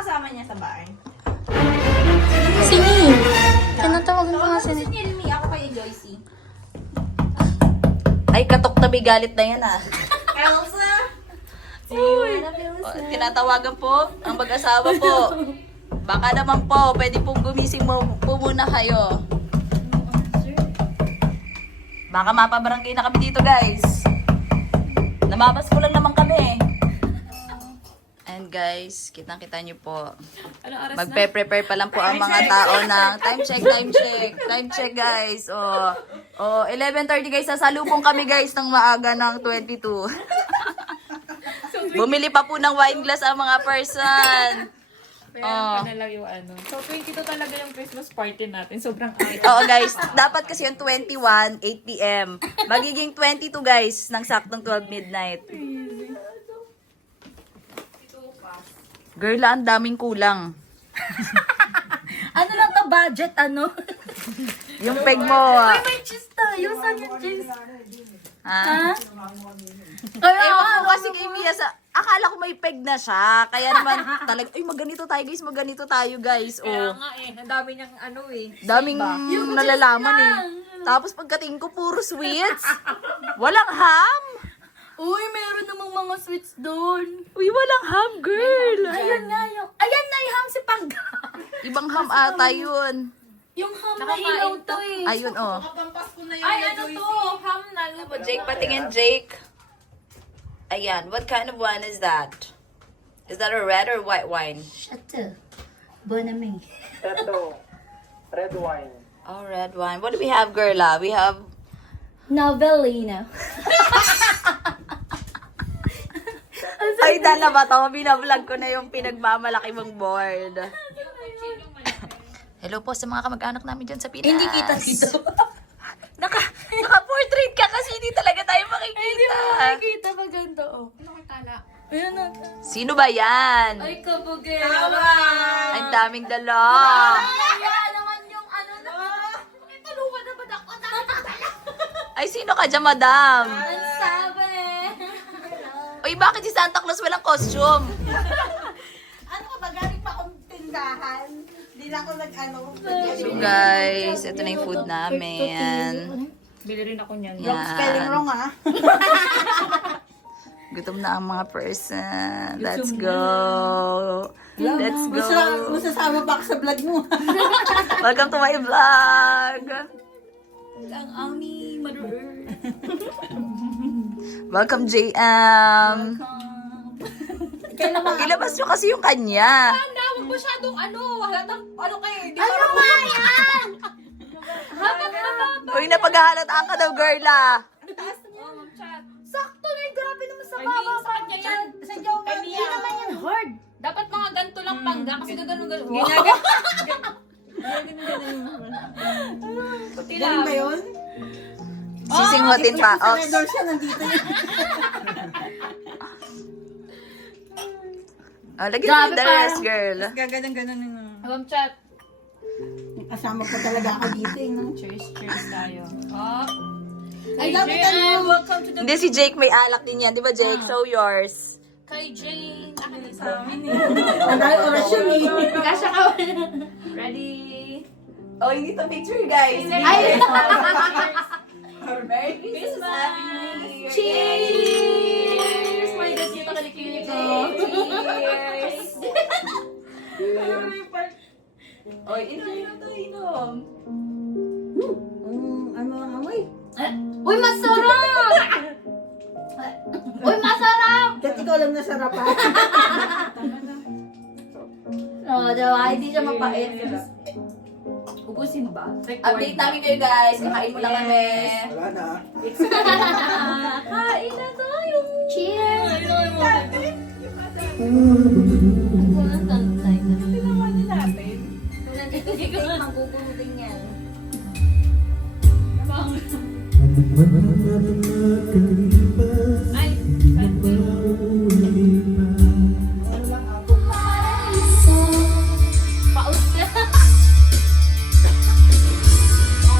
kasama niya sa bahay? Si Mi. Tinatawagan ko nga si Gusto niya ni ako kay Joycey. Ay, katok tabi galit na yan ah. Elsa! Tinatawagan po ang mag-asawa po. Baka naman po, pwede pong gumising mo po muna kayo. Baka mapabarangay na kami dito guys. Namabas ko lang naman kami. And guys, kitang-kita niyo po. Magpe-prepare pa lang po ang mga tao ng time check guys. Oh, 11:30 guys, sasalubong kami guys ng maaga ng 22. Bumili pa po ng wine glass ang mga person. Kaya na lang yung ano. So, 22 talaga yung Christmas party natin. Sobrang aga. Oo guys, dapat kasi yung 21, 8 p.m. Magiging 22 guys, ng saktong 12 midnight. Girl, ang daming kulang. Ano lang to budget, ano? Yung peg mo. May cheese tayo. Saan yung cheese? Ha? Kaya Ewan ko kasi kay Mia akala ko may peg na siya. Kaya naman talaga, ay maganito tayo guys. Kaya Oh, nga eh. Ang dami niyang ano eh. daming nalalaman eh. Tapos pagkatingin ko, puro sweets. Walang ham. Uy, meron namang mga sweets doon. Uy, walang ham, girl. Ayan nga yung... Ayan na yung ham si Pangga. Ibang ham ata yun. Yung ham na ilaw to eh. Ayun, oh. Ay, ano to? Ham na. Jake, patingin, Jake. Ayan, what kind of wine is that? Is that a red or white wine? Chateau. Bonami. Ito, red wine. Oh, red wine. What do we have, girla? We have... Novelino. Ay, dala ba to? Binablog ko na yung pinagmamalaki mong board. Hello po sa mga kamag-anak namin dyan sa Pinas. Hindi kita dito. Naka-portrait ka kasi hindi talaga tayo makikita. Hindi mo makikita pa ganito, oh. Ayan na. Sino ba yan? Ay, kabugay. Ang daming dala. Ayan naman yung ano na. Tulungan na ba ako? Ay, sino ka dyan, madam? Ang sabi. Uy, bakit si Santa Claus walang costume? Ano ka ba? Galing pa akong tindahan. Hindi na ako nag-ano. So guys, ito na yung food namin. Bili rin ako niyan. Spelling Yan. wrong ah. Gutom na ang mga person. Let's go. Let's go. Masasama pa ako sa vlog mo. Welcome to my vlog. Ang aming mother. Welcome, JM. Ilabas nyo kasi yung kanya. Huwag masyadong ano. Halatang ano kayo. Ano ba yan? Uy, napaghahalatan ka daw, girl ah. Sakto na yung grabe naman sa Ay, baba. sa kanya yan. Sa Joma. Kay Hindi Mia. naman yan hard. Dapat mga ganito lang pangga kasi gano'n. Galing ba yun? Sisinghotin pa. Oh. Senador siya, nandito yun. Oh, lagyan Grabe, mo the rest, parang- girl. Gaganon-ganon yung... Ma'am chat. Kasama ko talaga ako dito eh. No? Cheers tayo. Oh. Ay, dapat JM, ano? welcome to the... Hindi, si Jake may alak din yan. Di ba, Jake? So, yours. Kay Jane. Akin din sa amin eh. Ang dahil oras yun eh. Kasha ka. Ready? Oh, you need to picture, guys. Ay! Merry Christmas! Cheers! My God, dito ka nakikinig ko. Cheers! Oy, inom to, inom. Ano ang amoy? Uy, masarap! Uy, masarap! Ba't ikaw lang nasarap ha? Oo, diba? Hindi siya mapait. Ubusin ba? Update namin kayo, guys. Kakain mo lang kami. Wala na. Kain na tayo! Cheers! Magugulo din yan. Ay! Paus na.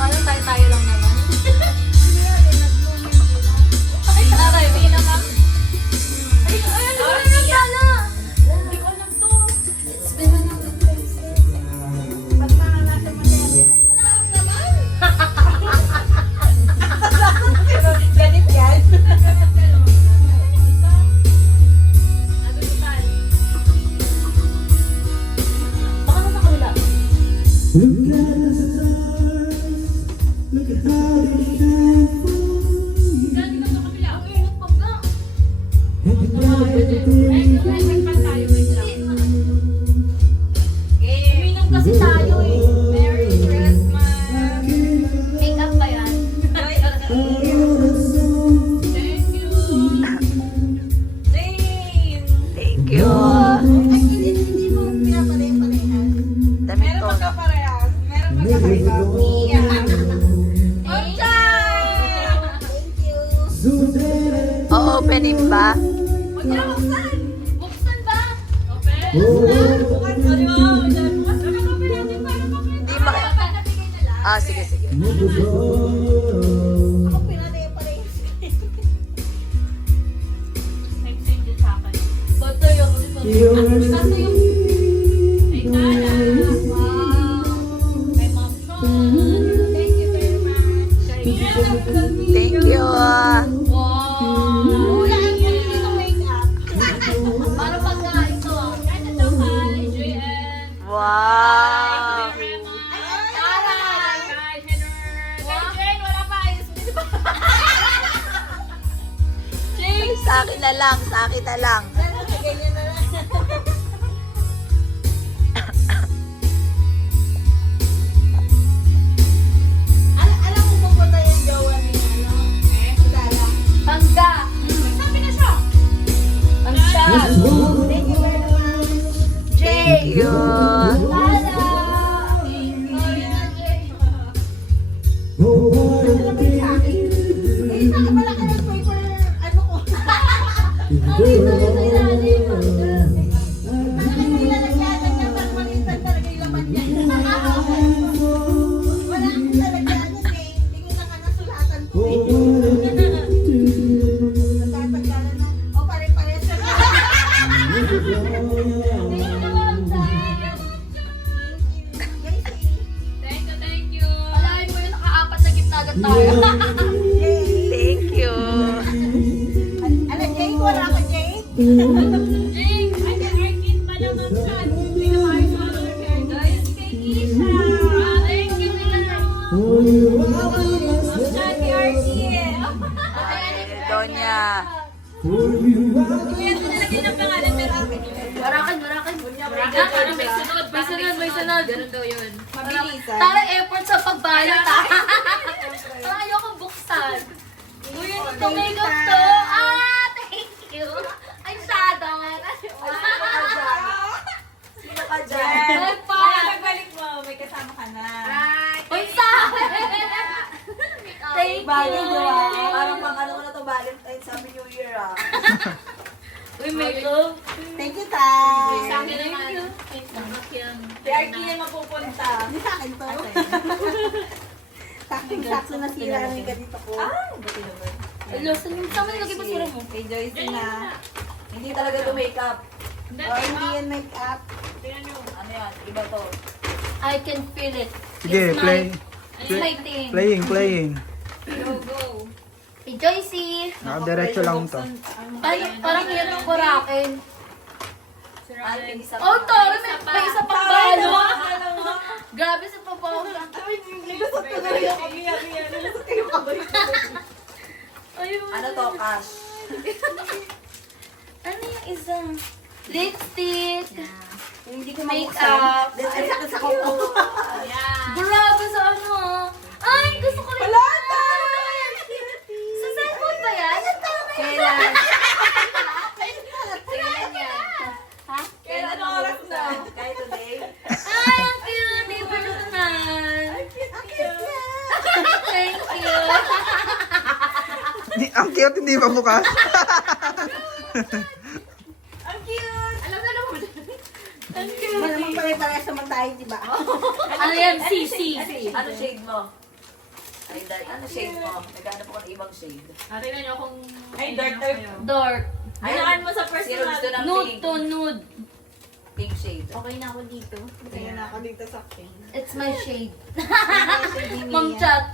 Ano tayo lang naman. Ay, taray, hindi na ma'am. Ay, ano na sana? Hindi ko alam to. Hindi ma... Ah, sige, sige. Ako pinatay pa rin. Next time din sa akin. Bato yung bato yung ay tala. Wow. Kay Ma'am Sean. Thank you very much. Thank you. Wow. Wala ang hindi ng make-up. Para pagkain to. Kahit ito kay JN. Wow. Very much. Taray. Kay Henry. Kay Jane, wala pa. Ayos mo dito. Jane. Sa akin na lang, sa akin na lang. Ganyan na lang. Alam mo pupunta yung jowa ni ano? Dala. Pangga. Nagsabi na siya. Ang shot. Thank you very much. Thank you. Tala. Alam mo yung sa akin? Eh, saka pala ka ng paper, ano ko? Bakit nilalagyan niya para malitan talaga yung laman niya? Wala akong lalagyan yun eh. Hindi ko na nga nasulatan ko eh. Nagtatagalan na. O, pare-pares na. Thank you. Alain mo yun, naka-apat na gitna agad tayo. Thank you. Ano, Jane? Wala ako, Jane? Jing, ay, kay Arkin pa naman siya. Hindi na maayos mga other hair. Guys, kay Kisha. Thank you, Mila. Ma'am kay Arkin. Donya. Kuya, nilagay ng pangalan pero Barakan. Barakan, may sunod. May sunod. Ganun daw yun. Mabilisan. Tara effort sa pagbayad, ha? Parang ayokong buksan. Uy, ano to? Makeup to? Ah, thank you. Ay, shadow. Sino ka dyan? Ay, pa. Pagbalik mo, may kasama ka na. Uy, sa Thank Bagay you. nyo ah. Parang pang ano ko na to, Valentine's sa New Year ah. Uy, makeup. Thank you, Tay. Sa akin naman. Kay Arky yan mapupunta. Hindi sa akin to. Saktong-sakto na sila ang ganito ko. Buti naman. Hello, saan mo nilagay basura mo? Kay Joyce na. Hindi talaga to makeup. O, hindi yan make-up. Ano yan? Iba to. I can feel it. Sige, It's play. It's my thing. Playing. Hey, Joycey. Nakadiretso lang to. Parang yan ang kurakin. Ay, isa Oh, pa. Tori, may isa pang balo. Grabe sa pabawag. Nilusot ko na rin ako. Miya. Nilusot kayo kabay. Ano to? Cash. Ano yung isa? Lipstick. Hindi ko Makeup. Ay, sakit sa kuko. Grabe sa ano. Ay, gusto ko rin. Wala na! Sa cellphone ba yan? Kailan? Kailan yan? Ha? Kailan ang oras na? Kahit today? Ay, ang cute. Di ba naman? Thank you. Ang cute, hindi ba bukas? Ang cute! Alam na naman. Ang Malamang pare-parehas naman tayo, di ba? Ano yan? CC. Ano shade mo? Ay, ano shade mo? Naghanap ako ng ibang shade. Tingnan niyo kung... Ay, dark type. Dark. Ayun mo sa personal. Sino gusto ng Nude pink? to nude. Pink shade. Okay na ako dito. Kaya na ako dito sa akin. It's my shade. Ma'am chat.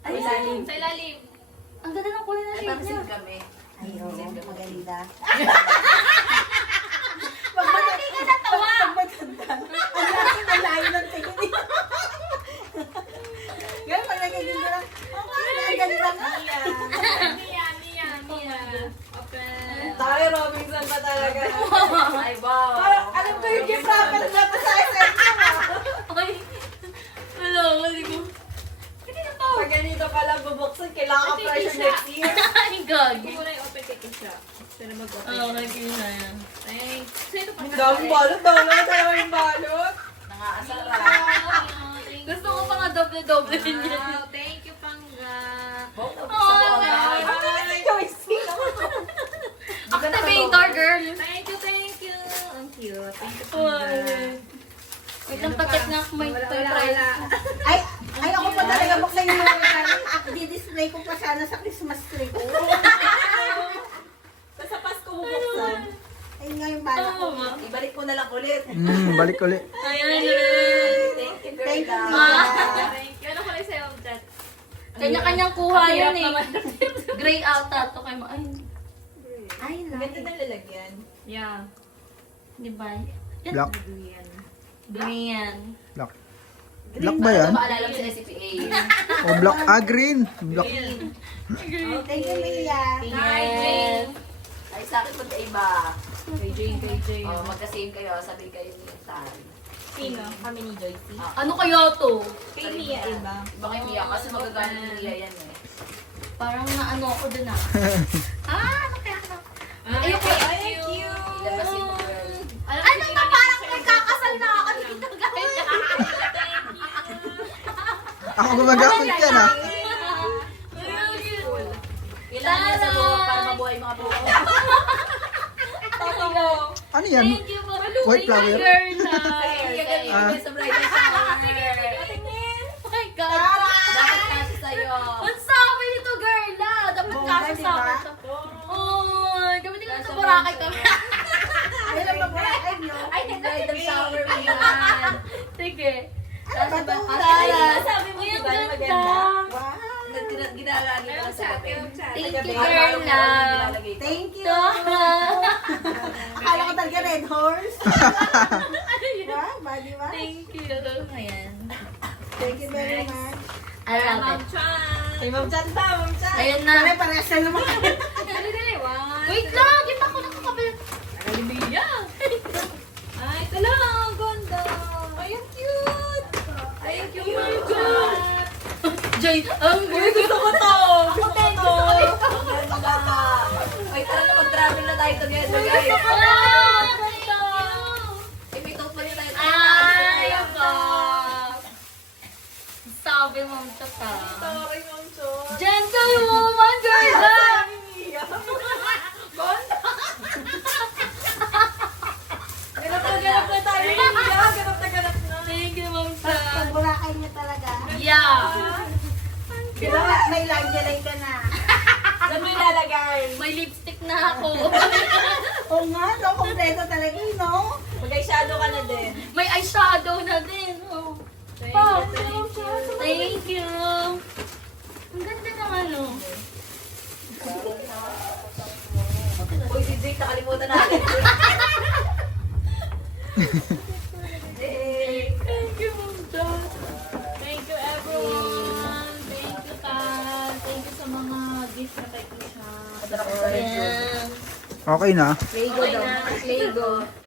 Ay, ilalim. Sa ilalim. Ang ganda ng kulay na Ay, shade niya. pansin kami. Ay, oo, maganda. Parang hindi ka natawa. Maganda. Ang layo ng tingin. Ganun, pag nagiging ko lang, ang ganda nga. Mia. Open. Tayo, Robinson pa talaga. Ay, wow. Parang, alam ko yung gift wrapper na pa sa SM ko. Ay. Hello, hindi ko. Hindi na to. Pag ganito pala bubuksan, kailangan ka pressure next year. Ay, gag. Hindi ko na yung open cake siya. Sino mag-open? Oo, naging na yan. Thanks. Sino pa? Ang daming balot daw na tayo yung balot. Nangaasara. Gusto ko pa nga doble-doble din yan. Wow, thank you, Pangga. Both of Oh, us. God. Joyce, Activator, girl. Thank you, thank you. you. Thank you so much. Wait lang, pacheck na kung may price. Ay, ako pa talaga buksan yung mga regalo. Di-display ko pa sana sa Christmas tree ko. Sa Pasko mo buksan. Ay, nga yung bala ko. Ibalik ko na lang ulit. Balik ulit. Ayan. Thank you, girl. Thank you, Thank you. Ano ko lang sa'yo, Chat? Kanya-kanyang kuha yan eh. Gray ata to kay mo. Ay, Ganda ng lalagyan. Yeah. di ba? Black. Green. Black. Black ba yan? Maalala mo sa SCPA. O black. Ah, green. Black. Oh, thank you, Mia. Yes. Ay, sa akin magkaiba. Kay Jane. Oh, magka-same kayo. Sabi kayo ni Tari. Sino? Kami ni Joycey. Ano kaya to? Kay Mia iba. Iba kay Mia kasi magagamit ni Mia yan eh. Parang naano ako dun ah. Ano kaya ako? Ay, okay. Ilabasin mo, girl. Ano na parang nagkakasal na ako dito guys. Ako gumagamit yan ah. Kailangan niya sa buhok para mabuhay mga buhok. Ano yan? Thank you po. White flower? Girl Ah. Sa bridal shower. Oh my God. Dapat kasi sa'yo. Ang sabi nito, girl ah. Dapat Bongga, kasi di sa ba? akin to. Oh, gamitin ko ito Boracay kami. Ay, lang mag-ay nyo. Ay, bridal shower mo yan. Sige. Ba't Sabi mo yung Maganda. ganda. Wow. Ginalagi ko lang sa gabi. Thank you, girl ah. Thank you. Akala ko talaga red horse. Wow, bali ba? Thank you. Ayan. Thank you very much. I love it. Ay, Ma'am Chan ba? Ma'am Chan. Ayan na. Pare-parehas na naman. Wait lang, kita ko lang kakabit. Ay, ito lang. Ganda. Ay, ang cute. Ay, ang cute. Oh my God. Joy, ang Gusto ko to. Gusto ko to. Ay, tara na mag-travel na tayo together, guys. Ipito pa rin tayo. Ay, ako. Sabi mo ito ka. Sorry, Ma'am Chon. Gentlewoman, girl ah. Ganap na tayo. Ganap na. Thank you, Ma'am Sa. Pag Boracay niya talaga. Yeah. Diba, may lingerie ka na. Saan mo ilalagay? May lipstick na ako. Oo nga, no? Kompleto talaga, no? Mag-eyeshadow ka na din. May eyeshadow na din. Oh. Thank Pa. you. Thank you. Ang ganda ng ano. Uy, si Jake, nakalimutan natin. Thank you, Ma'am John. Thank you, everyone. Thank you, Kat. Thank you sa mga gifts na kay Kisha. Ayan. Okay na. Lego daw. Lego.